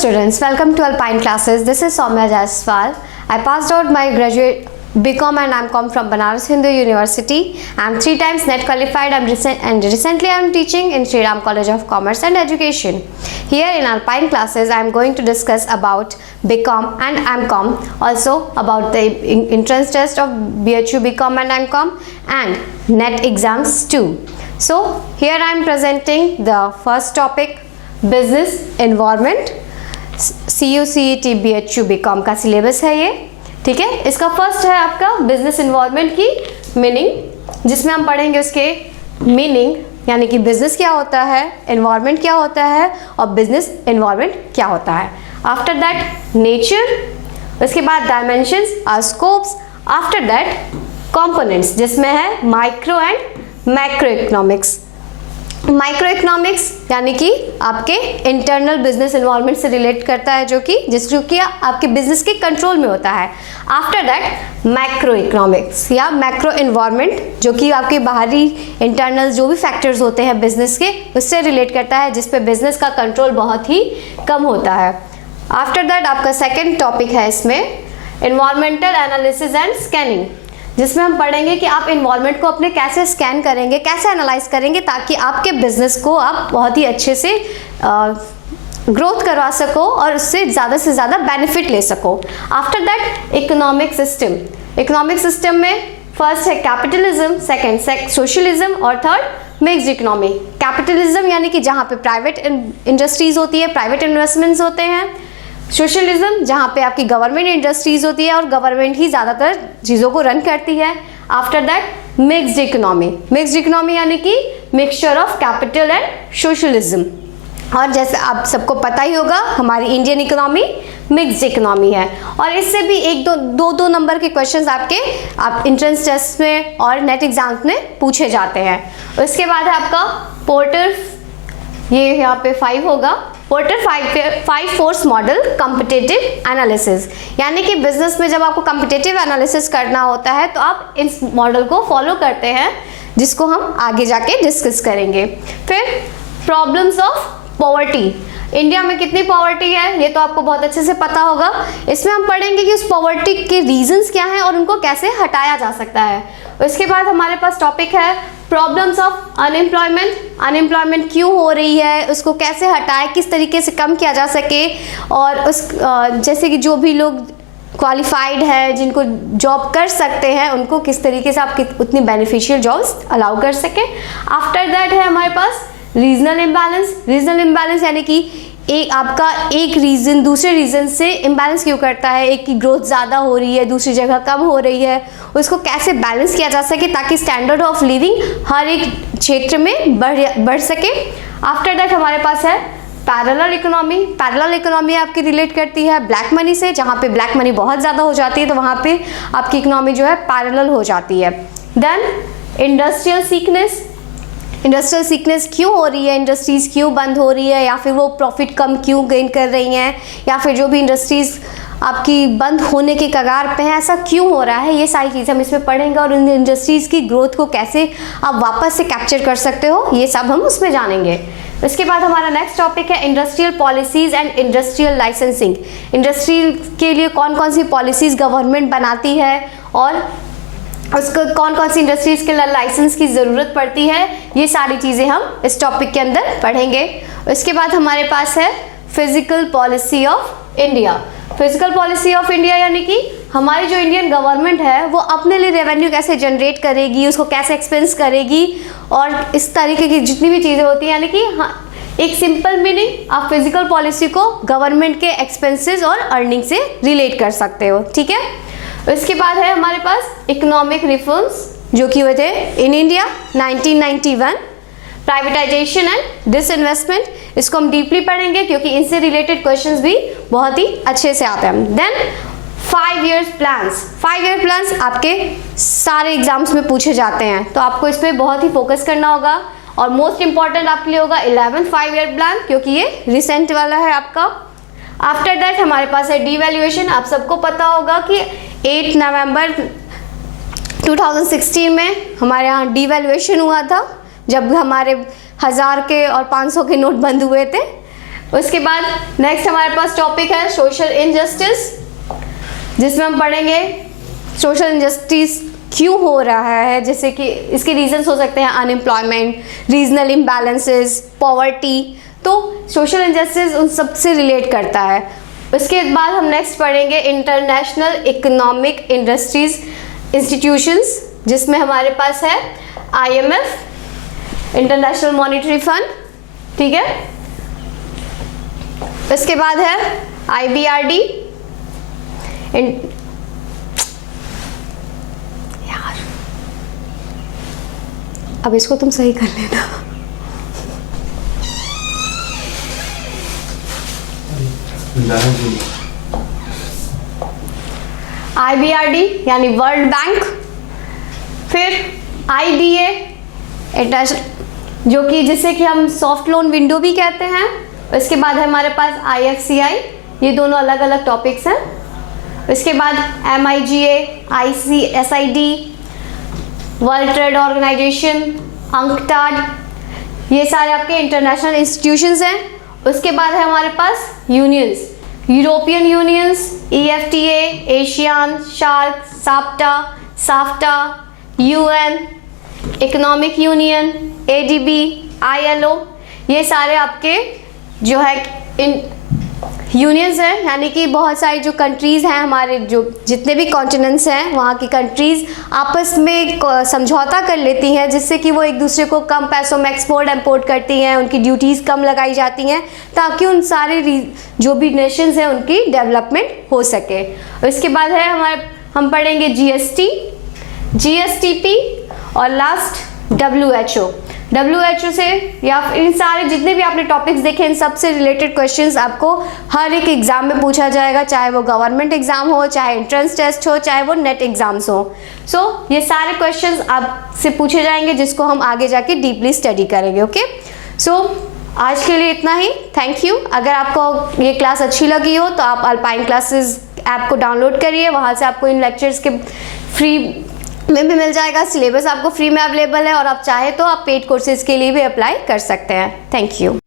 students, welcome to Alpine classes. This is Soumya Jaiswal. I passed out my graduate BCom and MCom from Banaras Hindu University. I am 3 times NET qualified and recently I am teaching in Sri Ram College of Commerce and Education. Here in Alpine classes, I am going to discuss about BCom and MCom, also about the entrance test of BHU BCom and MCom and NET exams too. So here I am presenting the first topic, Business Environment. CU CET BHU BCom का syllabus है ये, ठीक है। इसका first है आपका business environment की meaning, जिसमें हम पढ़ेंगे उसके मीनिंग, यानी कि बिजनेस क्या होता है, एनवायरनमेंट क्या होता है और बिजनेस एनवायरनमेंट क्या होता है। आफ्टर दैट नेचर, उसके बाद डायमेंशंस और स्कोप्स, आफ्टर दैट कंपोनेंट्स, जिसमें है micro and macro economics. Micro economics यानी कि आपके इंटरनल बिजनेस एनवायरनमेंट से रिलेट करता है, जो कि आपके बिजनेस के कंट्रोल में होता है। आफ्टर दैट मैक्रो इकोनॉमिक्स या मैक्रो एनवायरनमेंट, जो कि आपके बाहरी इंटरनल जो भी फैक्टर्स होते हैं बिजनेस के, उससे रिलेट करता है, जिस पे बिजनेस का कंट्रोल बहुत ही कम होता है। आफ्टर दैट आपका सेकेंड टॉपिक है इसमें एनवायरमेंटल एनालिसिस एंड स्कैनिंग, जिसमें हम पढ़ेंगे कि आप इन्वायरमेंट को अपने कैसे स्कैन करेंगे, कैसे एनालाइज करेंगे, ताकि आपके बिजनेस को आप बहुत ही अच्छे से ग्रोथ करवा सको और उससे से ज़्यादा बेनिफिट ले सको। After that economic system. Economic system में फर्स्ट है कैपिटलिज्म, सेकेंड सोशलिज्म और थर्ड मिक्स्ड इकोनॉमी। कैपिटलिज्म यानी कि जहाँ पे प्राइवेट इंडस्ट्रीज होती है, प्राइवेट इन्वेस्टमेंट्स होते हैं। सोशलिज्म जहाँ पे आपकी गवर्नमेंट इंडस्ट्रीज होती है और गवर्नमेंट ही ज़्यादातर चीज़ों को रन करती है। After that mixed economy. Mixed economy यानी कि mixture of capital and socialism. और जैसे आप सबको पता ही होगा, हमारी इंडियन इकोनॉमी मिक्स्ड इकोनॉमी है और इससे भी एक दो नंबर के क्वेश्चंस आप एंट्रेंस टेस्ट में और नेट एग्जाम्स में पूछे जाते हैं। उसके बाद है आपका पोर्टर, ये यहाँ पे 5 होगा, porter 5 force model competitive analysis, यानी कि बिजनेस में जब आपको कॉम्पिटिटिव एनालिसिस करना होता है तो आप इस मॉडल को फॉलो करते हैं, जिसको हम आगे जाके डिस्कस करेंगे। फिर प्रॉब्लम्स ऑफ पॉवर्टी। इंडिया में कितनी पॉवर्टी है ये तो आपको बहुत अच्छे से पता होगा। इसमें हम पढ़ेंगे कि उस पॉवर्टी के रीजंस क्या हैं और उनको कैसे हटाया जा सकता है। उसके बाद हमारे पास टॉपिक है प्रॉब्लम्स ऑफ अनएम्प्लॉयमेंट। अनएम्प्लॉयमेंट क्यों हो रही है, उसको कैसे हटाए, किस तरीके से कम किया जा सके, और उस जैसे कि जो भी लोग क्वालिफाइड है, जिनको जॉब कर सकते हैं, उनको किस तरीके से आप उतनी बेनिफिशियल जॉब्स अलाउ कर सके। आफ्टर दैट है हमारे पास रीजनल इम्बैलेंस। रीजनल इम्बैलेंस यानी कि एक रीजन दूसरे रीजन से इम्बैलेंस क्यों करता है, एक की ग्रोथ ज़्यादा हो रही है, दूसरी जगह कम हो रही है, उसको कैसे बैलेंस किया जा सके ताकि स्टैंडर्ड ऑफ लिविंग हर एक क्षेत्र में बढ़ सके। आफ्टर दैट हमारे पास है पैरेलल इकोनॉमी। पैरेलल इकोनॉमी आपकी रिलेट करती है ब्लैक मनी से, जहाँ पे ब्लैक मनी बहुत ज़्यादा हो जाती है तो वहाँ पे आपकी इकोनॉमी जो है पैरेलल हो जाती है। Then industrial sickness. Industrial sickness क्यों हो रही है, इंडस्ट्रीज़ क्यों बंद हो रही है, या फिर वो प्रॉफिट कम क्यों गेन कर रही हैं, या फिर जो भी इंडस्ट्रीज़ आपकी बंद होने के कगार पे हैं ऐसा क्यों हो रहा है, ये सारी चीज़ें हम इसमें पढ़ेंगे और उन इंडस्ट्रीज़ की ग्रोथ को कैसे आप वापस से कैप्चर कर सकते हो, ये सब हम उसमें जानेंगे। इसके बाद हमारा नेक्स्ट टॉपिक है industrial policies and industrial licensing. Industry के लिए कौन कौन सी पॉलिसीज़ गवर्नमेंट बनाती है और उसको कौन कौन सी इंडस्ट्रीज़ के लिए लाइसेंस की ज़रूरत पड़ती है, ये सारी चीज़ें हम इस टॉपिक के अंदर पढ़ेंगे। उसके बाद हमारे पास है physical policy of India. Physical policy of India यानी कि हमारी जो इंडियन गवर्नमेंट है वो अपने लिए रेवेन्यू कैसे जनरेट करेगी, उसको कैसे एक्सपेंस करेगी और इस तरीके की जितनी भी चीज़ें होती हैं, यानी कि एक सिंपल मीनिंग आप फिजिकल पॉलिसी को गवर्नमेंट के एक्सपेंसेस और अर्निंग से रिलेट कर सकते हो, ठीक है। इसके बाद है हमारे पास इकोनॉमिक रिफॉर्म्स जो कि हुए थे in India 1991, privatisation and disinvestment. इसको हम डीपली पढ़ेंगे क्योंकि इनसे रिलेटेड क्वेश्चंस भी बहुत ही अच्छे से आते हैं। Then 5 years plans. 5 year plans आपके सारे एग्जाम्स में पूछे जाते हैं तो आपको इस पर बहुत ही फोकस करना होगा और मोस्ट इंपॉर्टेंट आपके लिए होगा 11th 5 ईयर प्लान, क्योंकि ये रिसेंट वाला है आपका। आफ्टर दैट हमारे पास है डीवैल्यूएशन। आप सबको पता होगा कि 8 नवंबर 2016 में हमारे यहाँ डीवैल्यूएशन हुआ था, जब हमारे 1000 के और 500 के नोट बंद हुए थे। उसके बाद नेक्स्ट हमारे पास टॉपिक है सोशल इनजस्टिस, जिसमें हम पढ़ेंगे सोशल इनजस्टिस क्यों हो रहा है, जैसे कि इसके रीजंस हो सकते हैं अनएम्प्लॉयमेंट, रीजनल इम्बैलेंसेस, पॉवर्टी। तो सोशल इनजस्टिस उन सब से रिलेट करता है। उसके बाद हम नेक्स्ट पढ़ेंगे इंटरनेशनल इकोनॉमिक इंडस्ट्रीज इंस्टीट्यूशंस, जिसमें हमारे पास है IMF, इंटरनेशनल मॉनेटरी फंड, ठीक है। इसके बाद है IBRD, यार अब इसको तुम सही कर लेना। IBRD यानी वर्ल्ड बैंक, फिर IDA जो कि जिसे कि हम सॉफ्ट लोन विंडो भी कहते हैं। इसके बाद है हमारे पास IFCI, ये दोनों अलग अलग टॉपिक्स हैं। इसके बाद MIGA, SID, world trade organisation, UNCTAD, ये सारे आपके इंटरनेशनल इंस्टीट्यूशंस हैं। उसके बाद है हमारे पास unions, European unions, EFTA, ASEAN, SAARC, SAFTA, UN, economic union, ADB, ILO, ये सारे आपके जो है इन यूनियंस हैं, यानी कि बहुत सारी जो कंट्रीज़ हैं, हमारे जो जितने भी कॉन्टिनेंट्स हैं वहाँ की कंट्रीज़ आपस में समझौता कर लेती हैं, जिससे कि वो एक दूसरे को कम पैसों में एक्सपोर्ट इम्पोर्ट करती हैं, उनकी ड्यूटीज़ कम लगाई जाती हैं, ताकि उन सारे जो भी नेशंस हैं उनकी डेवलपमेंट हो सके। इसके बाद है हम पढ़ेंगे GST, GSTP और लास्ट WHO से, या इन सारे जितने भी आपने टॉपिक्स देखे इन सब से रिलेटेड क्वेश्चंस आपको हर एक एग्जाम में पूछा जाएगा, चाहे वो गवर्नमेंट एग्जाम हो, चाहे एंट्रेंस टेस्ट हो, चाहे वो नेट एग्जाम्स हो। सो ये सारे क्वेश्चंस आपसे पूछे जाएंगे, जिसको हम आगे जाके डीपली स्टडी करेंगे। ओके, सो आज के लिए इतना ही। Thank you. अगर आपको ये क्लास अच्छी लगी हो तो आप अल्पाइन क्लासेस ऐप को डाउनलोड करिए, वहाँ से आपको इन लेक्चर्स के फ्री में भी मिल जाएगा, सिलेबस आपको फ्री में अवेलेबल है, और आप चाहे तो आप पेड कोर्सेज के लिए भी अप्लाई कर सकते हैं। Thank you.